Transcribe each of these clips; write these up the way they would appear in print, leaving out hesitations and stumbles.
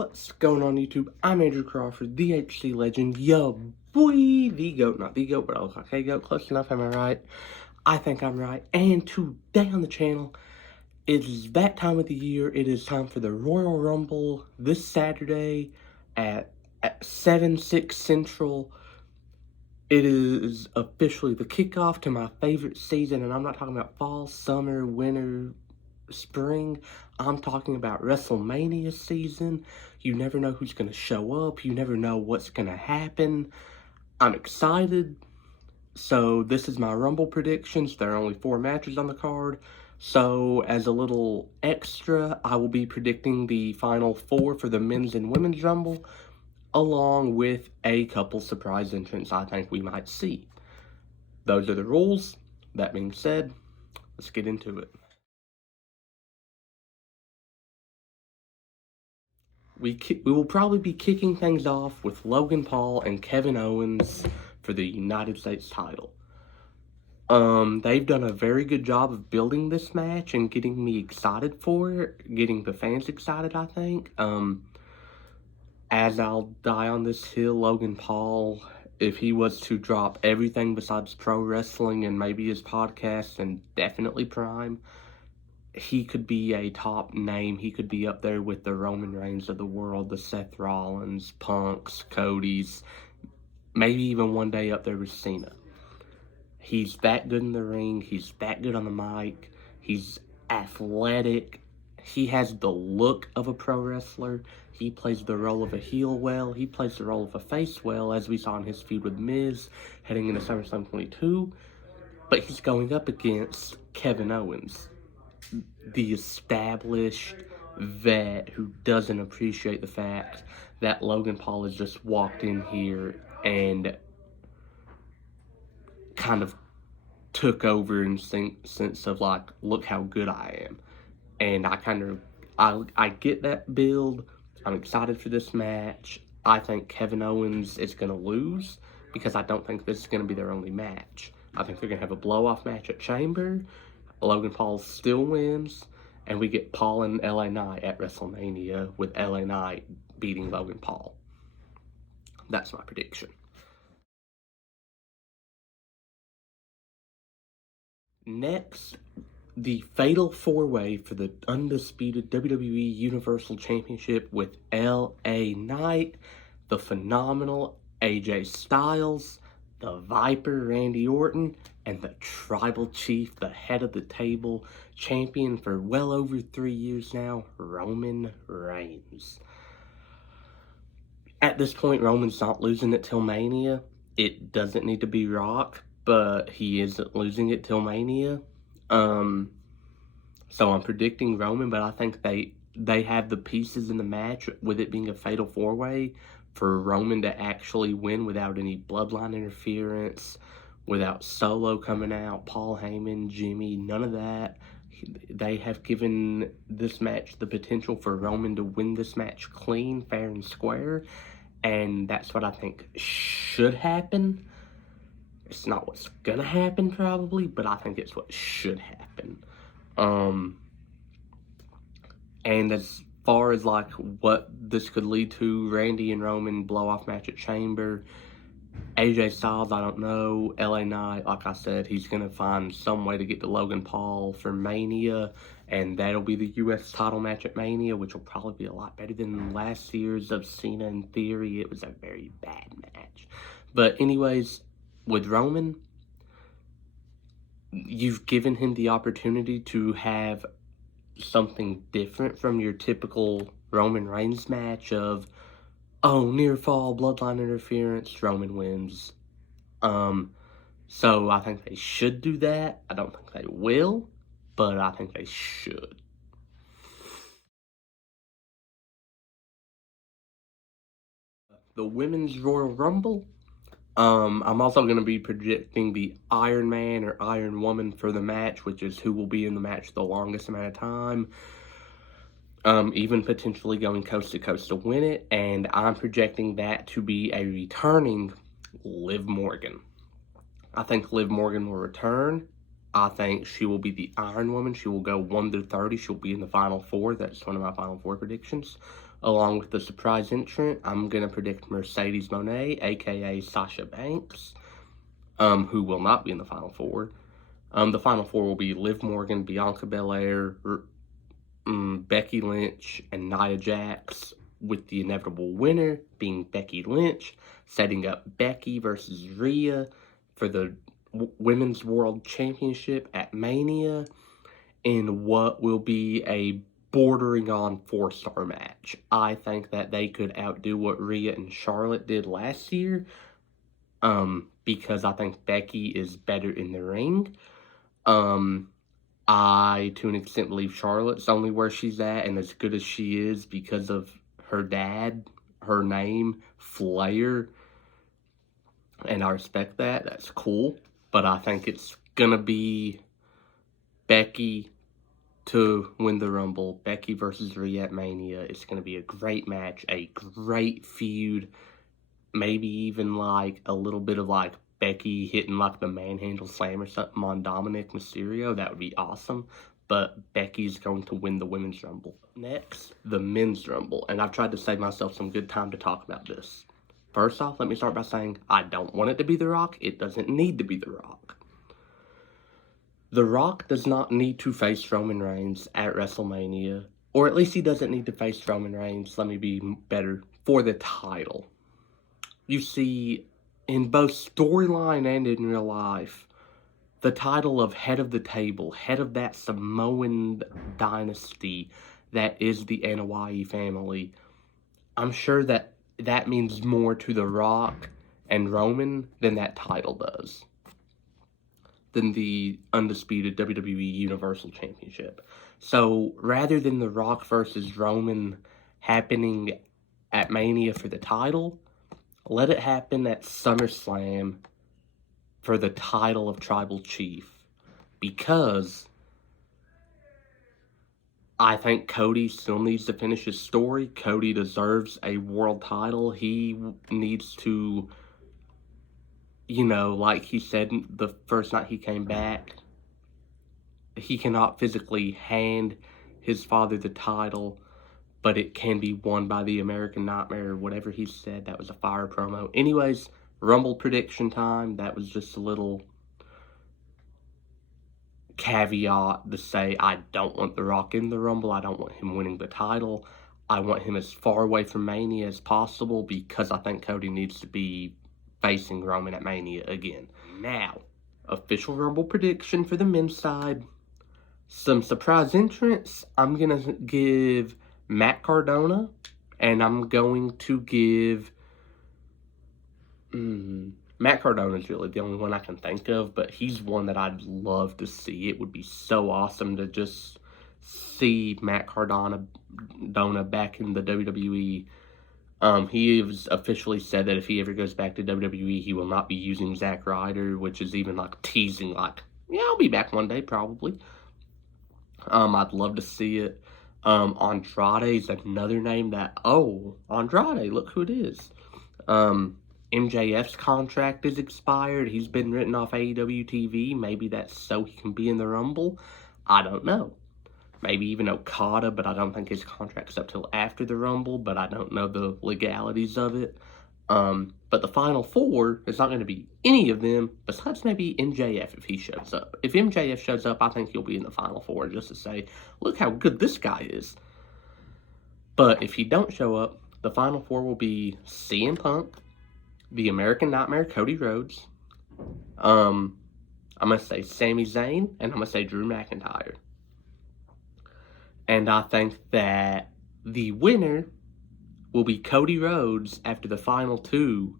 What's going on YouTube? I'm Andrew Crawford, the HC Legend, yo boy, the GOAT, not the GOAT, but I look like a GOAT, close enough, am I right? I think I'm right, and today on the channel, it is that time of the year. It is time for the Royal Rumble this Saturday at 7/6 Central. It is officially the kickoff to my favorite season, and I'm not talking about fall, summer, winter, spring. I'm talking about WrestleMania season. You never know who's going to show up. You never know what's going to happen. I'm excited. So this is my Rumble predictions. There are only 4 matches on the card. So as a little extra, I will be predicting the final 4 for the men's and women's Rumble, along with a couple surprise entrants I think we might see. Those are the rules. That being said, let's get into it. We will probably be kicking things off with Logan Paul and Kevin Owens for the United States title. They've done a very good job of building this match and getting me excited for it, getting the fans excited, I think. As I'll die on this hill, Logan Paul, if he was to drop everything besides pro wrestling and maybe his podcast and definitely Prime, he could be a top name. He could be up there with the Roman Reigns of the world, the Seth Rollins, Punks, Cody's, maybe even one day up there with Cena. He's that good in the ring. He's that good on the mic. He's athletic. He has the look of a pro wrestler. He plays the role of a heel well. He plays the role of a face well, as we saw in his feud with Miz heading into SummerSlam 22. But he's going up against Kevin Owens, the established vet who doesn't appreciate the fact that Logan Paul has just walked in here and kind of took over in sense of like, look how good I am. And I get that build. I'm excited for this match. I think Kevin Owens is going to lose because I don't think this is going to be their only match. I think they're going to have a blow-off match at Chamber. Logan Paul still wins, and we get Paul and LA Knight at WrestleMania with LA Knight beating Logan Paul. That's my prediction. Next, the Fatal 4-Way for the undisputed WWE Universal Championship with LA Knight, the phenomenal AJ Styles, the Viper Randy Orton, and the Tribal Chief, the head of the table, champion for well over 3 years now, Roman Reigns. At this point, Roman's not losing it till Mania. It doesn't need to be Rock, but he isn't losing it till Mania. So I'm predicting Roman, but I think they have the pieces in the match, with it being a Fatal 4-Way, for Roman to actually win without any bloodline interference, without Solo coming out, Paul Heyman, Jimmy, none of that. They have given this match the potential for Roman to win this match clean, fair, and square, and that's what I think should happen. It's not what's gonna happen probably, but I think it's what should happen. And as far as like what this could lead to, Randy and Roman blow-off match at Chamber, AJ Styles, I don't know. LA Knight, like I said, he's going to find some way to get to Logan Paul for Mania, and that'll be the U.S. title match at Mania, which will probably be a lot better than last year's of Cena in Theory. It was a very bad match. But anyways, with Roman, you've given him the opportunity to have something different from your typical Roman Reigns match of, oh, near fall, bloodline interference, Roman wins. So I think they should do that. I don't think they will, but I think they should. The Women's Royal Rumble. I'm also going to be projecting the Iron Man or Iron Woman for the match, which is who will be in the match the longest amount of time. Even potentially going coast to coast to win it, and I'm projecting that to be a returning Liv Morgan. I think Liv Morgan will return. I think she will be the Iron Woman. She will go 1 through 30. She'll be in the Final 4. That's one of my Final 4 predictions. Along with the surprise entrant, I'm going to predict Mercedes Moné, aka Sasha Banks, who will not be in the Final Four. The Final Four will be Liv Morgan, Bianca Belair, Becky Lynch, and Nia Jax, with the inevitable winner being Becky Lynch, setting up Becky versus Rhea for the Women's World Championship at Mania in what will be a bordering on 4-star match. I think that they could outdo what Rhea and Charlotte did last year, because I think Becky is better in the ring. I, to an extent, believe Charlotte's only where she's at, and as good as she is because of her dad, her name, Flair, and I respect that. That's cool. But I think it's gonna be Becky to win the Rumble. Becky versus Rhea at Mania. It's gonna be a great match, a great feud. Maybe even like a little bit of like Becky hitting like the manhandle slam or something on Dominic Mysterio. That would be awesome. But Becky's going to win the Women's Rumble. Next, the Men's Rumble. And I've tried to save myself some good time to talk about this. First off, let me start by saying I don't want it to be The Rock. It doesn't need to be The Rock. The Rock does not need to face Roman Reigns at WrestleMania. Or at least he doesn't need to face Roman Reigns, let me be better, for the title. You see, in both storyline and in real life, the title of head of the table, head of that Samoan dynasty that is the Anoa'i family, I'm sure that that means more to The Rock and Roman than that title does, than the undisputed WWE Universal Championship. So rather than The Rock versus Roman happening at Mania for the title, let it happen at SummerSlam for the title of Tribal Chief, because I think Cody still needs to finish his story. Cody deserves a world title. He needs to, like he said the first night he came back, he cannot physically hand his father the title, but it can be won by the American Nightmare, or whatever he said. That was a fire promo. Anyways, Rumble prediction time. That was just a little caveat to say I don't want The Rock in the Rumble. I don't want him winning the title. I want him as far away from Mania as possible, because I think Cody needs to be facing Roman at Mania again. Now, official Rumble prediction for the men's side. Some surprise entrants. I'm going to give Matt Cardona, and I'm going to give... Matt Cardona is really the only one I can think of, but he's one that I'd love to see. It would be so awesome to just see Matt Cardona back in the WWE. He has officially said that if he ever goes back to WWE, he will not be using Zack Ryder, which is even like teasing, like, yeah, I'll be back one day, probably. I'd love to see it. Andrade is another name that, Andrade, look who it is. MJF's contract is expired. He's been written off AEW TV. Maybe that's so he can be in the Rumble. I don't know. Maybe even Okada, but I don't think his contract's up till after the Rumble, but I don't know the legalities of it. But the Final Four is not going to be any of them, besides maybe MJF if he shows up. If MJF shows up, I think he'll be in the Final Four, just to say, look how good this guy is. But if he don't show up, the Final Four will be CM Punk, the American Nightmare, Cody Rhodes, I'm going to say Sami Zayn, and I'm going to say Drew McIntyre. And I think that the winner will be Cody Rhodes after the final two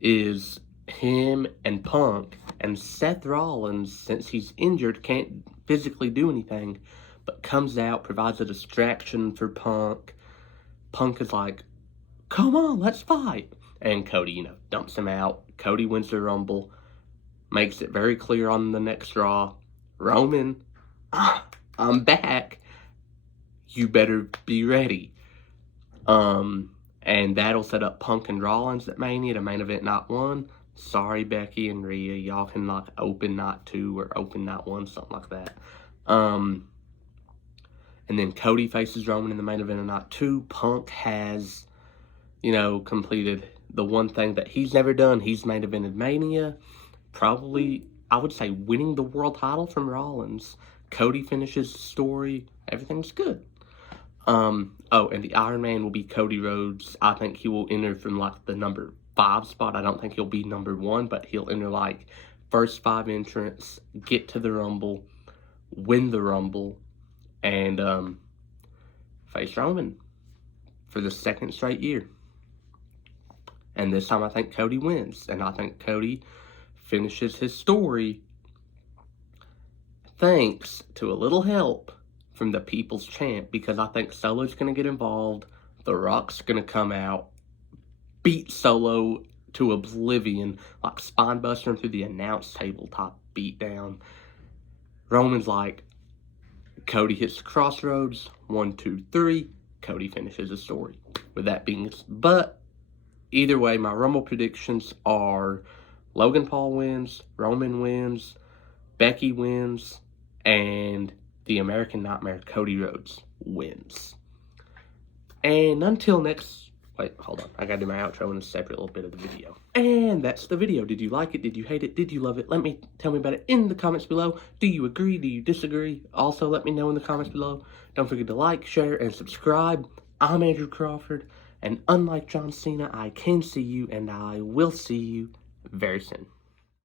is him and Punk, and Seth Rollins, since he's injured, can't physically do anything, but comes out, provides a distraction for Punk. Punk is like, come on, let's fight. And Cody, dumps him out. Cody wins the Rumble, makes it very clear on the next Raw, Roman, I'm back. You better be ready. And that'll set up Punk and Rollins at Mania to main event night one. Sorry, Becky and Rhea, y'all can open night 2 or open night 1, something like that. And then Cody faces Roman in the main event of night 2. Punk has, completed the one thing that he's never done. He's main evented Mania. Probably, I would say, winning the world title from Rollins. Cody finishes the story. Everything's good. And the Iron Man will be Cody Rhodes. I think he will enter from, the number 5 spot. I don't think he'll be number 1, but he'll enter, first 5 entrants, get to the Rumble, win the Rumble, and face Roman for the 2nd straight year. And this time I think Cody wins. And I think Cody finishes his story thanks to a little help from the People's Champ. Because I think Solo's going to get involved. The Rock's going to come out, beat Solo to oblivion, spine buster him through the announce table type beatdown. Roman's Cody hits the crossroads, 1, 2, 3. Cody finishes the story. With that being, but either way, my Rumble predictions are Logan Paul wins, Roman wins, Becky wins, and the American Nightmare Cody Rhodes wins. And until next. Wait, hold on. I gotta do my outro in a separate little bit of the video. And that's the video. Did you like it? Did you hate it? Did you love it? Tell me about it in the comments below. Do you agree? Do you disagree? Also, let me know in the comments below. Don't forget to like, share, and subscribe. I'm Andrew Crawford, and unlike John Cena, I can see you, and I will see you very soon.